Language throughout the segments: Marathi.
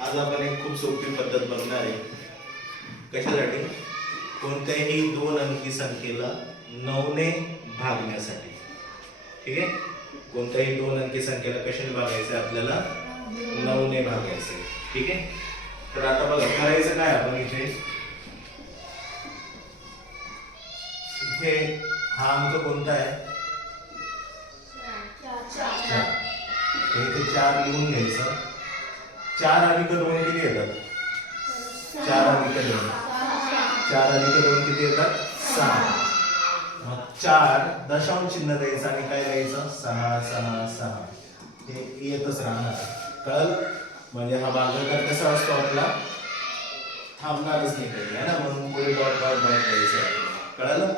आज आपण एक खूप सोपी पद्धत बघणार आहे. कशासाठी? कोणत्याही दोन अंकी संख्येला 9 ने भागण्यासाठी. ठीक आहे? कोणत्याही दोन अंकी संख्येला कशाने भागायचं आपल्याला? 9 ने भागायचं. ठीक आहे? तर आता बघा करायचं काय आपण इथे हा अंक कोणता आहे? 4. इथे 4 लिहून घ्यायचं. 4 अधिक 2 किती येतात? 4 अधिक 2. 4 अधिक 2 किती येतात? 6. मग 4 दशांश चिन्ह द्यायचं आणि काय द्यायचं? 6 6 6. हे येतच राहणार. कळलं? म्हणजे हा भागाकार कसा असतो आपला? थांबणारच नाही काही आहे ना, म्हणून पुढे डॉट डॉट डॉट द्यायचं. कळलं?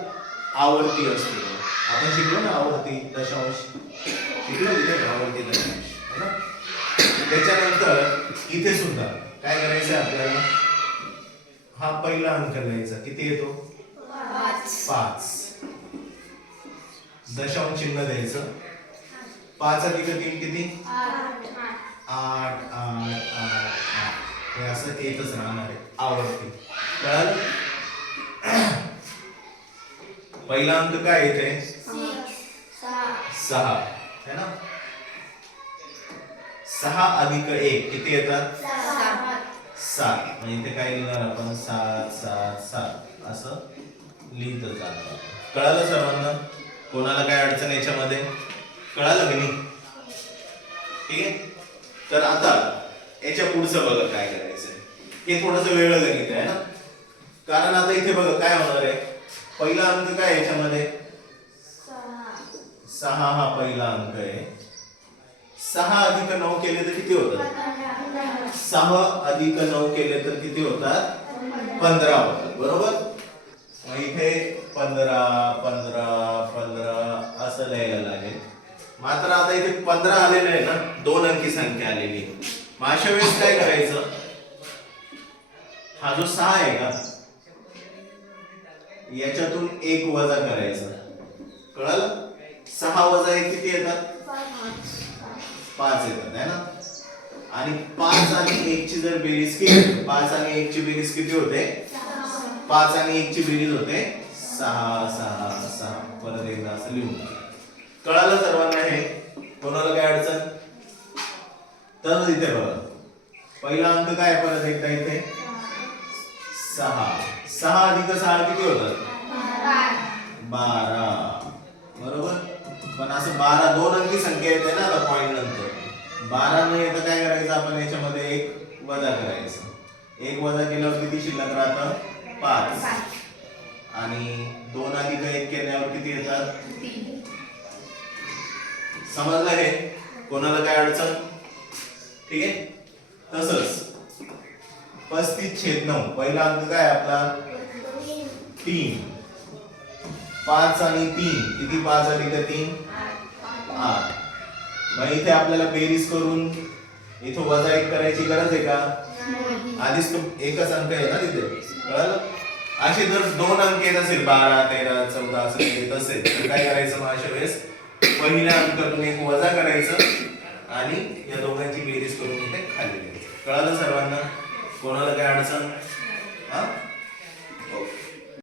आवर्ती असतो. आपण शिकलो ना आवर्ती दशांश. शिकलो तिथे आवर्ती दशांश है ना. त्याच्यानंतर इथे सुद्धा काय करायचं आपल्याला? हा पहिला अंक लिहायचा. किती येतो? 5. दशांश चिन्ह द्यायचं. 5 अधिक 3 किती? 8 8 8 हे असं येतच राहणार आहे आवर्ती. कळलं? पहिला अंक काय येते? 6 है ना. 6 अधिक 1 किती येतात? 7. म्हणजे इथे काय लिहिणार आपण? 7 7 7 असं लिहित जाणार. कळालं सर्वांना? कोणाला काय अडचण याच्यामध्ये? कळालं की नाही? ठीक आहे. तर आता याच्या पुढचं बघा काय करायचं. हे थोडंसं वेगळं गणित आहे ना, कारण आता इथे बघा काय होणार आहे. पहिला अंक काय याच्यामध्ये? 6 हा पहिला अंक आहे. 6 अधिक 9 केले तर किती होतात? 6 अधिक 9 केले तर किती होतात? 15 होतात. बरोबर. मग इथे 15 15 15 असं लिहायला लागेल. मात्र आता इथे 15 आलेलं आहे ना, दोन अंकी संख्या आलेली. मग अशा वेळेस काय करायचं? हा जो 6 आहे का याच्यातून 1 वजा करायचा. कळलं? 6 वजा 1 किती येतात? 5 येतात है ना. आणि 5 आणि 1 ची जर बेरीज केली, 5 आणि 1 ची बेरीज किती होते? 5 आणि 1 ची बेरीज होते 6 6 6. परत एकदा असं लिहून. कळालं सर्वांना हे? कोणाला काय अडचण? तर इथे बघा पहिला अंक काय परत एकदा इथे 6. 6 अधिक 6 किती होतात? 12. बरोबर. पण असं 12 दोन अंकी संख्या येते ना आता पॉइंट नंतर. 12 न येता काय करायचं आपण याच्यामध्ये 1 वजा करायचं. 1 वजा केल्यावर किती शिल्लक राहतं? 5. आणि 2 अधिक 1 केल्यावर किती येतात? 3. समजलं हे? कोणाला काय अडचण? ठीक आहे. तसंच 35/9 पहिला अंक काय आपला? 3. 5 आणि 3 किती? 5 अधिक 3 8. मग इथे आपल्याला बेरीज करून इथे वजा 1 करायची गरज आहे का? आधीच तो एकच अंक आहे ना तिथे. कळलं? असे जर दोन अंक येत असेल 12 13 14 असं येत असेल तर काय करायचं? मग अशा वेळेस पहिल्या अंकातून 1 वजा करायचं आणि या दोघांची बेरीज करून इथे खाली घ्यायचं. कळालं सर्वांना? कोणाला काय अडचण? हा.